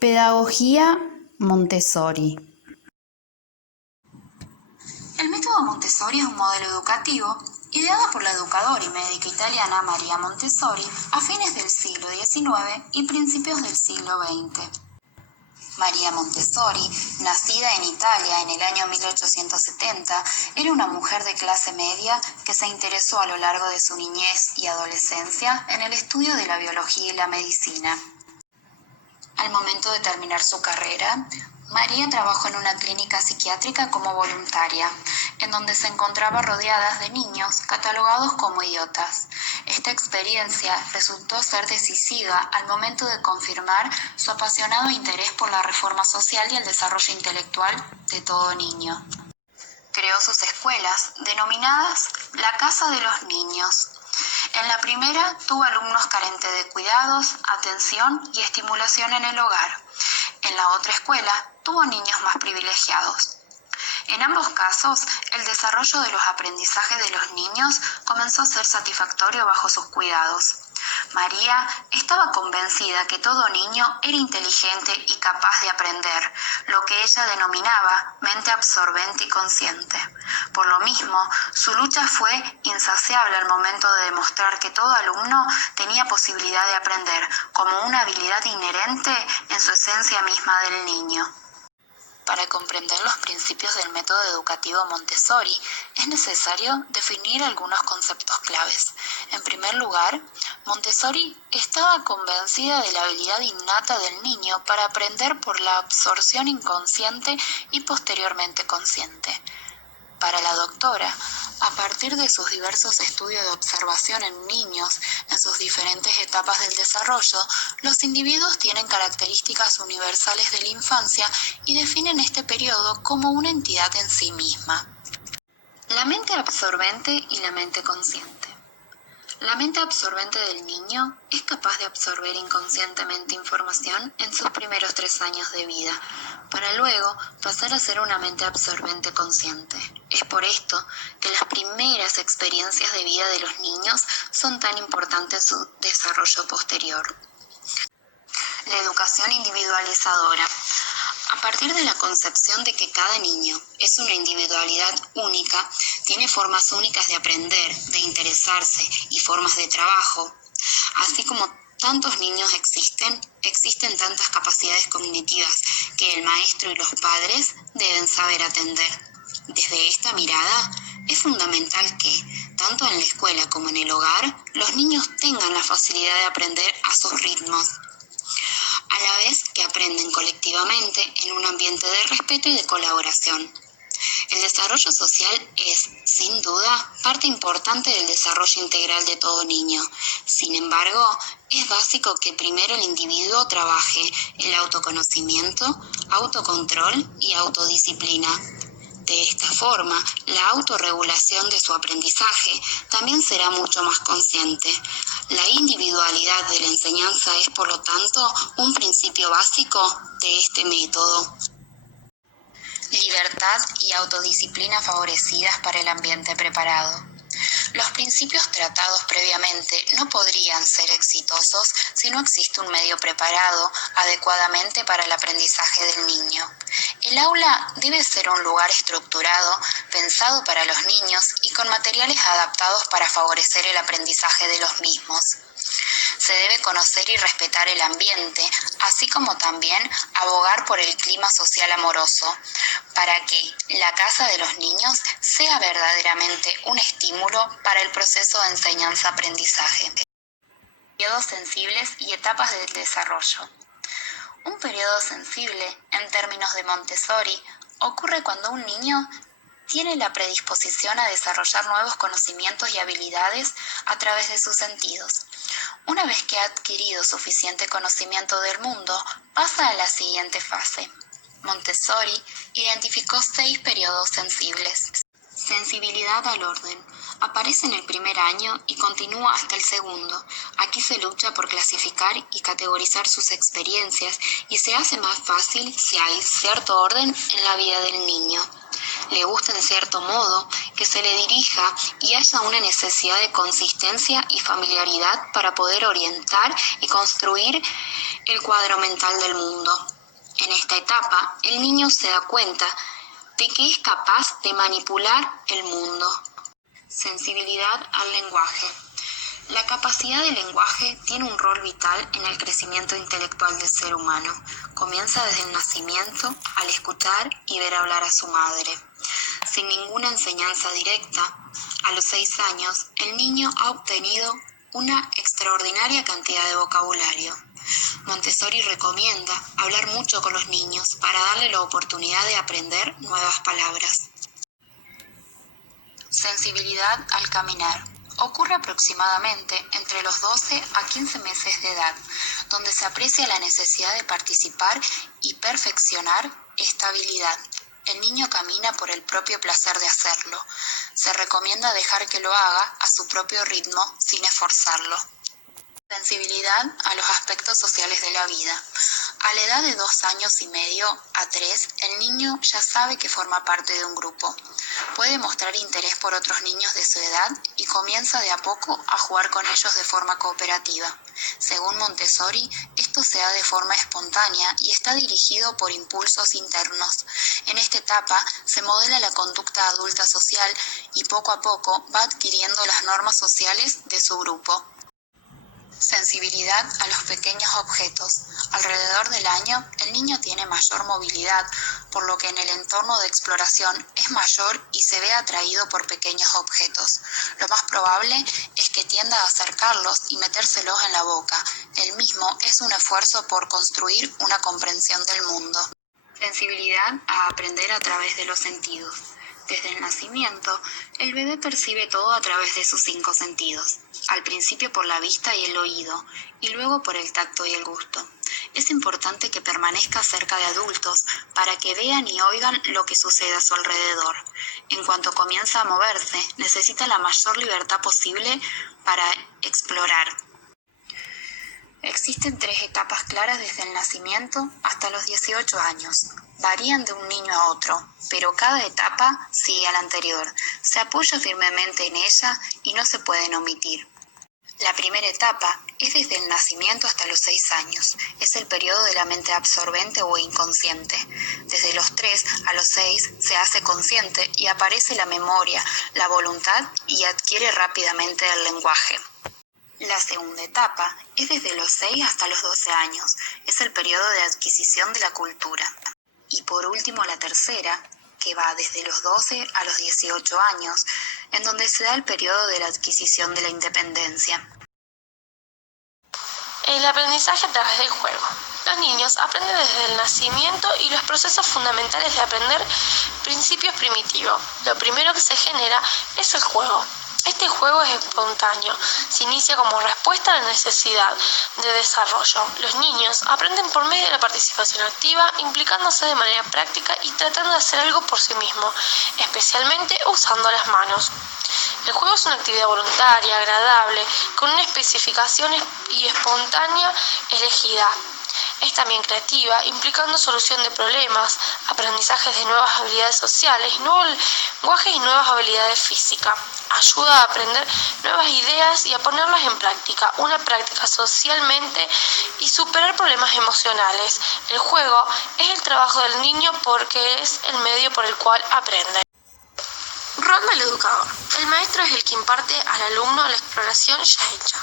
Pedagogía Montessori. El método Montessori es un modelo educativo ideado por la educadora y médica italiana Maria Montessori a fines del siglo XIX y principios del siglo XX. Maria Montessori, nacida en Italia en el año 1870, era una mujer de clase media que se interesó a lo largo de su niñez y adolescencia en el estudio de la biología y la medicina. Al momento de terminar su carrera, María trabajó en una clínica psiquiátrica como voluntaria, en donde se encontraba rodeada de niños catalogados como idiotas. Esta experiencia resultó ser decisiva al momento de confirmar su apasionado interés por la reforma social y el desarrollo intelectual de todo niño. Creó sus escuelas, denominadas la Casa de los Niños. En la primera tuvo alumnos carentes de cuidados, atención y estimulación en el hogar. En la otra escuela tuvo niños más privilegiados. En ambos casos, el desarrollo de los aprendizajes de los niños comenzó a ser satisfactorio bajo sus cuidados. María estaba convencida que todo niño era inteligente y capaz de aprender, lo que ella denominaba mente absorbente y consciente. Por lo mismo, su lucha fue insaciable al momento de demostrar que todo alumno tenía posibilidad de aprender, como una habilidad inherente en su esencia misma del niño. Para comprender los principios del método educativo Montessori, es necesario definir algunos conceptos claves. En primer lugar, Montessori estaba convencida de la habilidad innata del niño para aprender por la absorción inconsciente y posteriormente consciente. Para la doctora, a partir de sus diversos estudios de observación en niños en sus diferentes etapas del desarrollo, los individuos tienen características universales de la infancia y definen este periodo como una entidad en sí misma. La mente absorbente y la mente consciente. La mente absorbente del niño es capaz de absorber inconscientemente información en sus primeros 3 años de vida, para luego pasar a ser una mente absorbente consciente. Es por esto que las primeras experiencias de vida de los niños son tan importantes en su desarrollo posterior. La educación individualizadora. A partir de la concepción de que cada niño es una individualidad única, tiene formas únicas de aprender, de interesarse y formas de trabajo, así como tantos niños existen tantas capacidades cognitivas que el maestro y los padres deben saber atender. Desde esta mirada, es fundamental que, tanto en la escuela como en el hogar, los niños tengan la facilidad de aprender a sus ritmos, a la vez que aprenden colectivamente en un ambiente de respeto y de colaboración. El desarrollo social es, sin duda, parte importante del desarrollo integral de todo niño. Sin embargo, es básico que primero el individuo trabaje el autoconocimiento, autocontrol y autodisciplina. De esta forma, la autorregulación de su aprendizaje también será mucho más consciente. La individualidad de la enseñanza es, por lo tanto, un principio básico de este método. Libertad y autodisciplina favorecidas para el ambiente preparado. Los principios tratados previamente no podrían ser exitosos si no existe un medio preparado adecuadamente para el aprendizaje del niño. El aula debe ser un lugar estructurado, pensado para los niños y con materiales adaptados para favorecer el aprendizaje de los mismos. Se debe conocer y respetar el ambiente, así como también abogar por el clima social amoroso, para que la casa de los niños sea verdaderamente un estímulo para el proceso de enseñanza-aprendizaje. Periodos sensibles y etapas del desarrollo. Un periodo sensible, en términos de Montessori, ocurre cuando un niño tiene la predisposición a desarrollar nuevos conocimientos y habilidades a través de sus sentidos. Una vez que ha adquirido suficiente conocimiento del mundo, pasa a la siguiente fase. Montessori identificó 6 periodos sensibles. Sensibilidad al orden. Aparece en el primer año y continúa hasta el segundo. Aquí se lucha por clasificar y categorizar sus experiencias y se hace más fácil si hay cierto orden en la vida del niño. Le gusta en cierto modo que se le dirija y haya una necesidad de consistencia y familiaridad para poder orientar y construir el cuadro mental del mundo. En esta etapa, el niño se da cuenta de que es capaz de manipular el mundo. Sensibilidad al lenguaje. La capacidad de lenguaje tiene un rol vital en el crecimiento intelectual del ser humano. Comienza desde el nacimiento al escuchar y ver hablar a su madre. Sin ninguna enseñanza directa, a los 6 años, el niño ha obtenido una extraordinaria cantidad de vocabulario. Montessori recomienda hablar mucho con los niños para darle la oportunidad de aprender nuevas palabras. Sensibilidad al caminar. Ocurre aproximadamente entre los 12 a 15 meses de edad, donde se aprecia la necesidad de participar y perfeccionar esta habilidad. El niño camina por el propio placer de hacerlo. Se recomienda dejar que lo haga a su propio ritmo sin esforzarlo. Sensibilidad a los aspectos sociales de la vida. A la edad de 2 años y medio a 3, el niño ya sabe que forma parte de un grupo. Puede mostrar interés por otros niños de su edad y comienza de a poco a jugar con ellos de forma cooperativa. Según Montessori, esto se da de forma espontánea y está dirigido por impulsos internos. En esta etapa se modela la conducta adulta social y poco a poco va adquiriendo las normas sociales de su grupo. Sensibilidad a los pequeños objetos. Alrededor del año, el niño tiene mayor movilidad, por lo que en el entorno de exploración es mayor y se ve atraído por pequeños objetos. Lo más probable es que tienda a acercarlos y metérselos en la boca. El mismo es un esfuerzo por construir una comprensión del mundo. Sensibilidad a aprender a través de los sentidos. Desde el nacimiento, el bebé percibe todo a través de sus 5 sentidos, al principio por la vista y el oído, y luego por el tacto y el gusto. Es importante que permanezca cerca de adultos para que vean y oigan lo que sucede a su alrededor. En cuanto comienza a moverse, necesita la mayor libertad posible para explorar. Existen 3 etapas claras desde el nacimiento hasta los 18 años. Varían de un niño a otro, pero cada etapa sigue a la anterior. Se apoya firmemente en ella y no se pueden omitir. La primera etapa es desde el nacimiento hasta los 6 años. Es el periodo de la mente absorbente o inconsciente. Desde los 3 a los 6 se hace consciente y aparece la memoria, la voluntad y adquiere rápidamente el lenguaje. La segunda etapa es desde los 6 hasta los 12 años. Es el periodo de adquisición de la cultura. Y por último la tercera, que va desde los 12 a los 18 años, en donde se da el periodo de la adquisición de la independencia. El aprendizaje a través del juego. Los niños aprenden desde el nacimiento y los procesos fundamentales de aprender principios primitivos. Lo primero que se genera es el juego. Este juego es espontáneo, se inicia como respuesta a la necesidad de desarrollo. Los niños aprenden por medio de la participación activa, implicándose de manera práctica y tratando de hacer algo por sí mismo, especialmente usando las manos. El juego es una actividad voluntaria, agradable, con una especificación y espontánea elegida. Es también creativa, implicando solución de problemas, aprendizajes de nuevas habilidades sociales, nuevos lenguajes y nuevas habilidades físicas. Ayuda a aprender nuevas ideas y a ponerlas en práctica, una práctica socialmente y superar problemas emocionales. El juego es el trabajo del niño porque es el medio por el cual aprende. Rol del educador. El maestro es el que imparte al alumno la exploración ya hecha.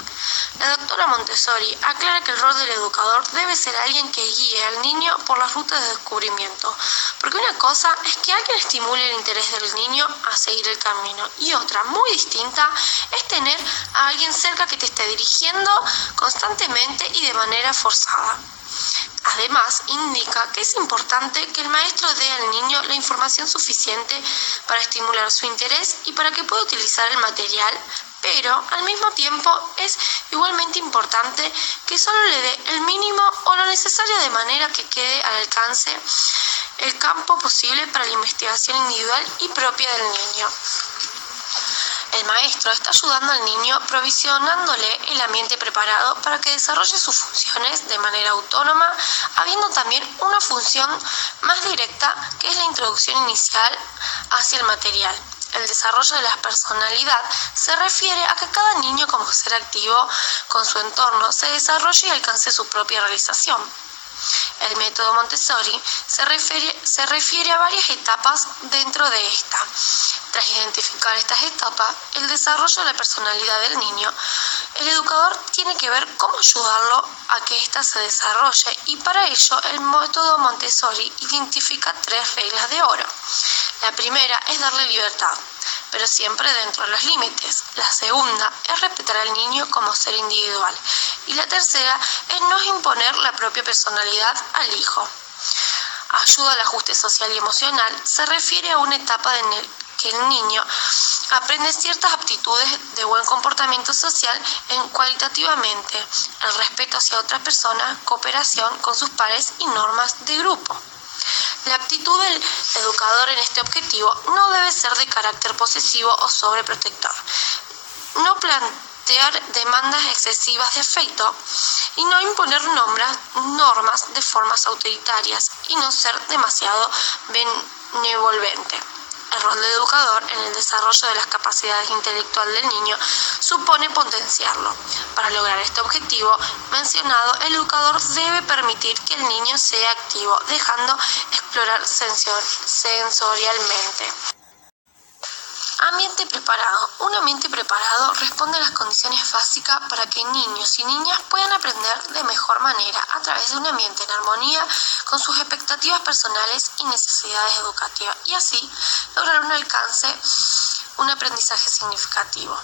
La doctora Montessori aclara que el rol del educador debe ser alguien que guíe al niño por las rutas de descubrimiento, porque una cosa es que alguien estimule el interés del niño a seguir el camino y otra, muy distinta, es tener a alguien cerca que te esté dirigiendo constantemente y de manera forzada. Además, indica que es importante que el maestro dé al niño la información suficiente para estimular su interés y para que pueda utilizar el material, pero al mismo tiempo es igualmente importante que solo le dé el mínimo o lo necesario de manera que quede al alcance el campo posible para la investigación individual y propia del niño. El maestro está ayudando al niño provisionándole el ambiente preparado para que desarrolle sus funciones de manera autónoma, habiendo también una función más directa que es la introducción inicial hacia el material. El desarrollo de la personalidad se refiere a que cada niño como ser activo con su entorno se desarrolle y alcance su propia realización. El método Montessori se refiere a varias etapas dentro de esta. Tras identificar estas etapas, el desarrollo de la personalidad del niño, el educador tiene que ver cómo ayudarlo a que ésta se desarrolle y para ello el método Montessori identifica 3 reglas de oro. La primera es darle libertad, pero siempre dentro de los límites. La segunda es respetar al niño como ser individual. Y la tercera es no imponer la propia personalidad al hijo. Ayuda al ajuste social y emocional se refiere a una etapa en la que el niño aprende ciertas aptitudes de buen comportamiento social cualitativamente, el respeto hacia otras personas, cooperación con sus pares y normas de grupo. La aptitud del educador en este objetivo no debe ser de carácter posesivo o sobreprotector. No plantear demandas excesivas de afecto y no imponer normas de formas autoritarias y no ser demasiado benevolente. El rol del educador en el desarrollo de las capacidades intelectuales del niño supone potenciarlo. Para lograr este objetivo mencionado, el educador debe permitir que el niño sea activo, dejando explorar sensorialmente. Ambiente preparado. Un ambiente preparado responde a las condiciones básicas para que niños y niñas puedan aprender de mejor manera a través de un ambiente en armonía con sus expectativas personales y necesidades educativas y así lograr un aprendizaje significativo.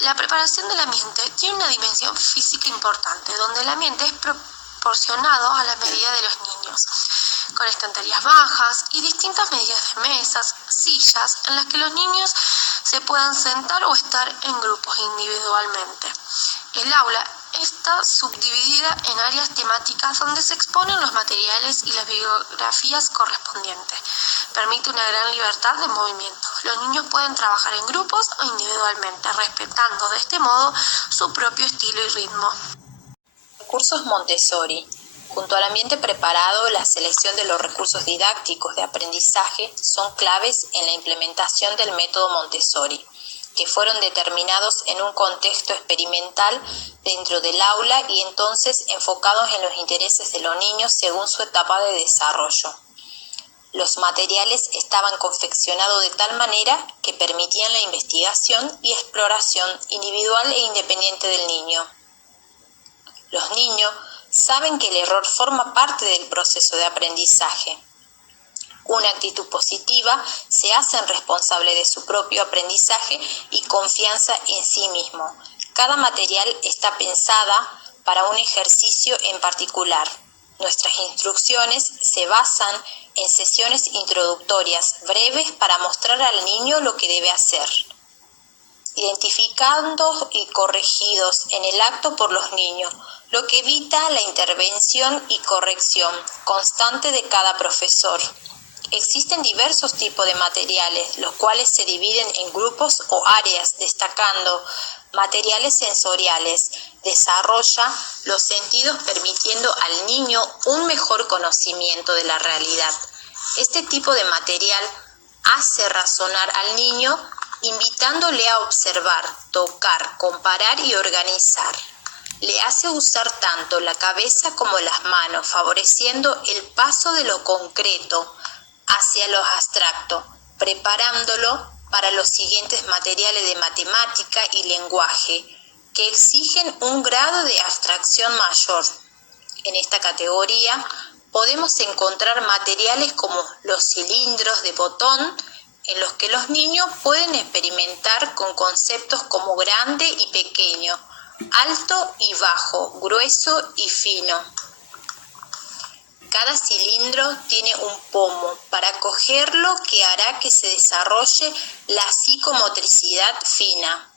La preparación del ambiente tiene una dimensión física importante, donde el ambiente es proporcionado a la medida de los niños, con estanterías bajas y distintas medidas de mesas, sillas, en las que los niños se puedan sentar o estar en grupos individualmente. El aula está subdividida en áreas temáticas donde se exponen los materiales y las bibliografías correspondientes. Permite una gran libertad de movimiento. Los niños pueden trabajar en grupos o individualmente, respetando de este modo su propio estilo y ritmo. Recursos Montessori. Junto al ambiente preparado, la selección de los recursos didácticos de aprendizaje son claves en la implementación del método Montessori, que fueron determinados en un contexto experimental dentro del aula y entonces enfocados en los intereses de los niños según su etapa de desarrollo. Los materiales estaban confeccionados de tal manera que permitían la investigación y exploración individual e independiente del niño. Los niños saben que el error forma parte del proceso de aprendizaje. Una actitud positiva se hace responsable de su propio aprendizaje y confianza en sí mismo. Cada material está pensada para un ejercicio en particular. Nuestras instrucciones se basan en sesiones introductorias breves para mostrar al niño lo que debe hacer, identificados y corregidos en el acto por los niños, lo que evita la intervención y corrección constante de cada profesor. Existen diversos tipos de materiales, los cuales se dividen en grupos o áreas, destacando materiales sensoriales. Desarrolla los sentidos permitiendo al niño un mejor conocimiento de la realidad. Este tipo de material hace razonar al niño, invitándole a observar, tocar, comparar y organizar. Le hace usar tanto la cabeza como las manos, favoreciendo el paso de lo concreto hacia lo abstracto, preparándolo para los siguientes materiales de matemática y lenguaje, que exigen un grado de abstracción mayor. En esta categoría podemos encontrar materiales como los cilindros de botón, en los que los niños pueden experimentar con conceptos como grande y pequeño, alto y bajo, grueso y fino. Cada cilindro tiene un pomo para cogerlo que hará que se desarrolle la psicomotricidad fina.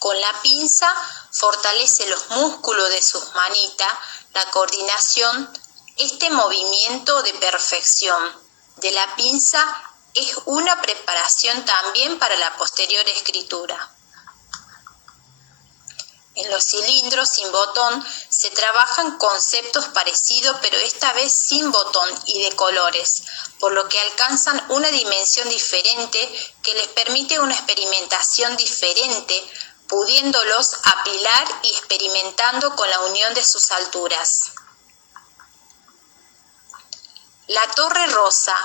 Con la pinza fortalece los músculos de sus manitas, la coordinación, este movimiento de perfección de la pinza es una preparación también para la posterior escritura. En los cilindros sin botón se trabajan conceptos parecidos, pero esta vez sin botón y de colores, por lo que alcanzan una dimensión diferente que les permite una experimentación diferente, pudiéndolos apilar y experimentando con la unión de sus alturas. La torre rosa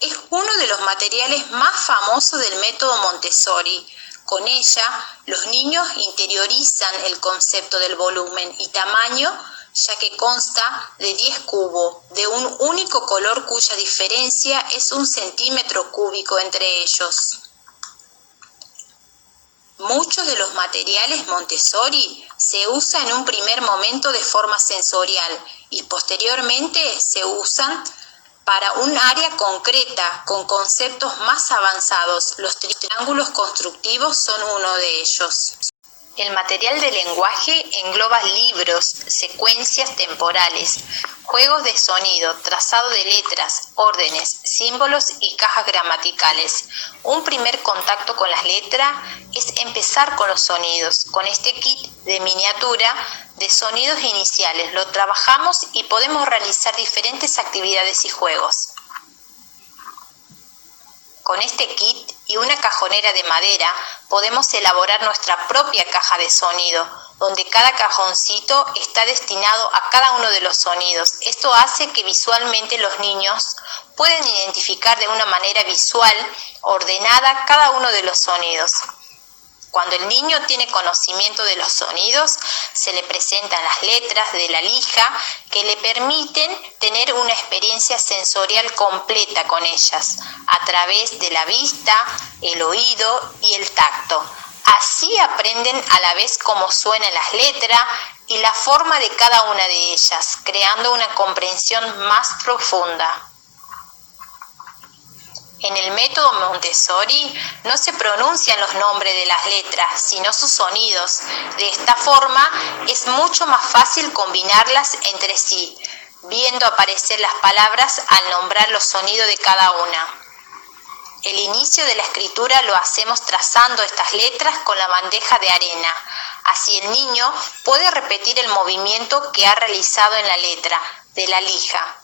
es uno de los materiales más famosos del método Montessori. Con ella, los niños interiorizan el concepto del volumen y tamaño, ya que consta de 10 cubos, de un único color cuya diferencia es 1 centímetro cúbico entre ellos. Muchos de los materiales Montessori se usan en un primer momento de forma sensorial y posteriormente se usan para un área concreta con conceptos más avanzados. Los triángulos constructivos son uno de ellos. El material de lenguaje engloba libros, secuencias temporales, juegos de sonido, trazado de letras, órdenes, símbolos y cajas gramaticales. Un primer contacto con las letras es empezar con los sonidos. Con este kit de miniatura de sonidos iniciales lo trabajamos y podemos realizar diferentes actividades y juegos. Con este kit y una cajonera de madera podemos elaborar nuestra propia caja de sonido, donde cada cajoncito está destinado a cada uno de los sonidos. Esto hace que visualmente los niños puedan identificar de una manera visual, ordenada, cada uno de los sonidos. Cuando el niño tiene conocimiento de los sonidos, se le presentan las letras de la lija que le permiten tener una experiencia sensorial completa con ellas, a través de la vista, el oído y el tacto. Así aprenden a la vez cómo suenan las letras y la forma de cada una de ellas, creando una comprensión más profunda. En el método Montessori no se pronuncian los nombres de las letras, sino sus sonidos. De esta forma es mucho más fácil combinarlas entre sí, viendo aparecer las palabras al nombrar los sonidos de cada una. El inicio de la escritura lo hacemos trazando estas letras con la bandeja de arena. Así el niño puede repetir el movimiento que ha realizado en la letra de la lija.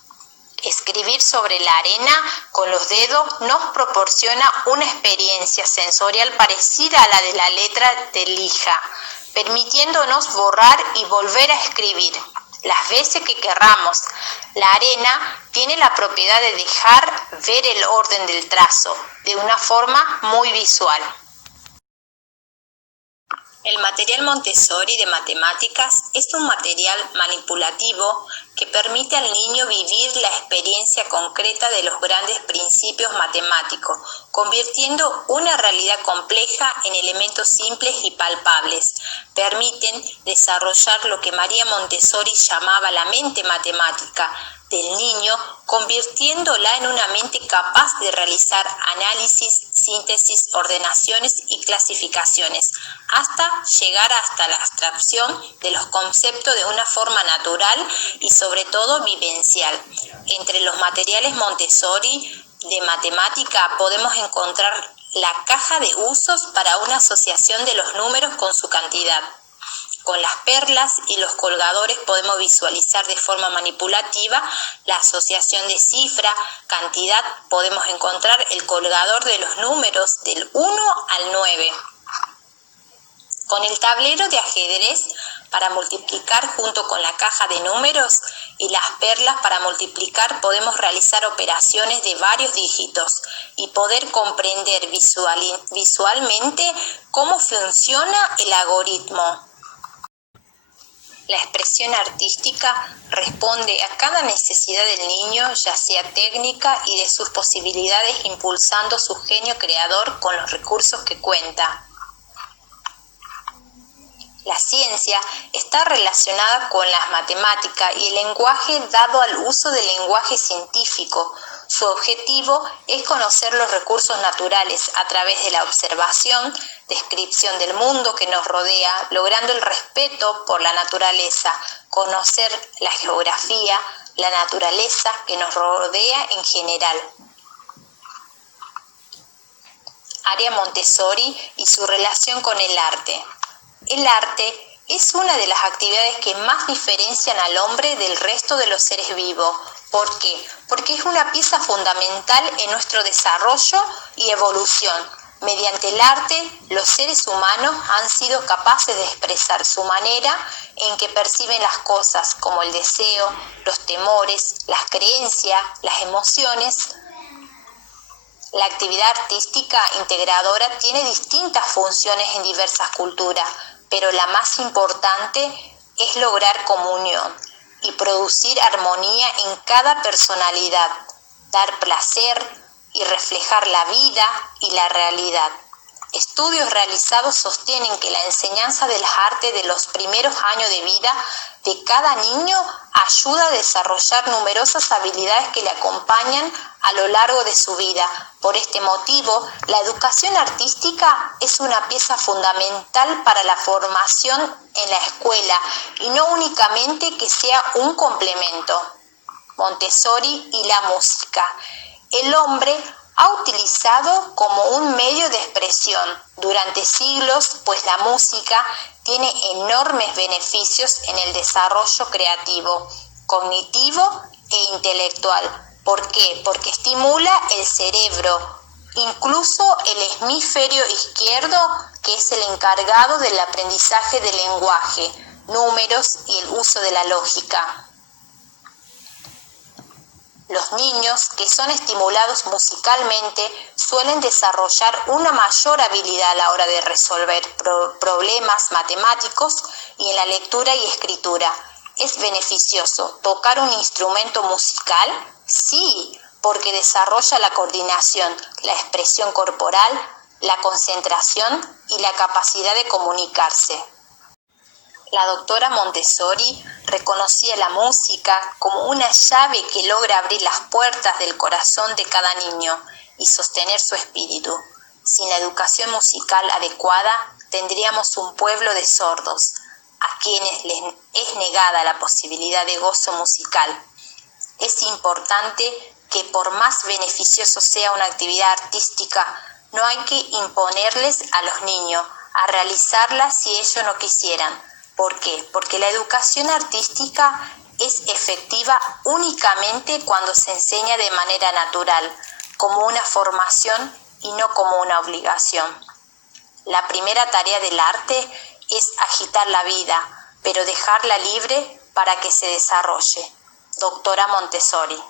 Escribir sobre la arena con los dedos nos proporciona una experiencia sensorial parecida a la de la letra de lija, permitiéndonos borrar y volver a escribir las veces que querramos. La arena tiene la propiedad de dejar ver el orden del trazo de una forma muy visual. El material Montessori de matemáticas es un material manipulativo que permite al niño vivir la experiencia concreta de los grandes principios matemáticos, convirtiendo una realidad compleja en elementos simples y palpables. Permiten desarrollar lo que María Montessori llamaba la mente matemática del niño, convirtiéndola en una mente capaz de realizar análisis, síntesis, ordenaciones y clasificaciones, hasta llegar hasta la abstracción de los conceptos de una forma natural y sobre todo vivencial. Entre los materiales Montessori de matemática podemos encontrar la caja de usos para una asociación de los números con su cantidad. Con las perlas y los colgadores podemos visualizar de forma manipulativa la asociación de cifra, cantidad. Podemos encontrar el colgador de los números del 1 al 9. Con el tablero de ajedrez para multiplicar junto con la caja de números y las perlas para multiplicar podemos realizar operaciones de varios dígitos y poder comprender visualmente cómo funciona el algoritmo. La expresión artística responde a cada necesidad del niño, ya sea técnica y de sus posibilidades, impulsando su genio creador con los recursos que cuenta. La ciencia está relacionada con las matemáticas y el lenguaje dado al uso del lenguaje científico. Su objetivo es conocer los recursos naturales a través de la observación, descripción del mundo que nos rodea, logrando el respeto por la naturaleza, conocer la geografía, la naturaleza que nos rodea en general. Área Montessori y su relación con el arte. El arte Es una de las actividades que más diferencian al hombre del resto de los seres vivos. ¿Por qué? Porque es una pieza fundamental en nuestro desarrollo y evolución. Mediante el arte, los seres humanos han sido capaces de expresar su manera en que perciben las cosas, como el deseo, los temores, las creencias, las emociones. La actividad artística integradora tiene distintas funciones en diversas culturas, pero la más importante es lograr comunión y producir armonía en cada personalidad, dar placer y reflejar la vida y la realidad. Estudios realizados sostienen que la enseñanza de las artes de los primeros años de vida de cada niño ayuda a desarrollar numerosas habilidades que le acompañan a lo largo de su vida. Por este motivo, la educación artística es una pieza fundamental para la formación en la escuela y no únicamente que sea un complemento. Montessori y la música. El hombre ha utilizado como un medio de expresión durante siglos, pues la música tiene enormes beneficios en el desarrollo creativo, cognitivo e intelectual. ¿Por qué? Porque estimula el cerebro, incluso el hemisferio izquierdo, que es el encargado del aprendizaje del lenguaje, números y el uso de la lógica. Los niños que son estimulados musicalmente suelen desarrollar una mayor habilidad a la hora de resolver problemas matemáticos y en la lectura y escritura. ¿Es beneficioso tocar un instrumento musical? Sí, porque desarrolla la coordinación, la expresión corporal, la concentración y la capacidad de comunicarse. La doctora Montessori reconocía la música como una llave que logra abrir las puertas del corazón de cada niño y sostener su espíritu. Sin la educación musical adecuada, tendríamos un pueblo de sordos, a quienes les es negada la posibilidad de gozo musical. Es importante que por más beneficioso sea una actividad artística, no hay que imponerles a los niños a realizarla si ellos no quisieran. ¿Por qué? Porque la educación artística es efectiva únicamente cuando se enseña de manera natural, como una formación y no como una obligación. La primera tarea del arte es agitar la vida, pero dejarla libre para que se desarrolle. Doctora Montessori.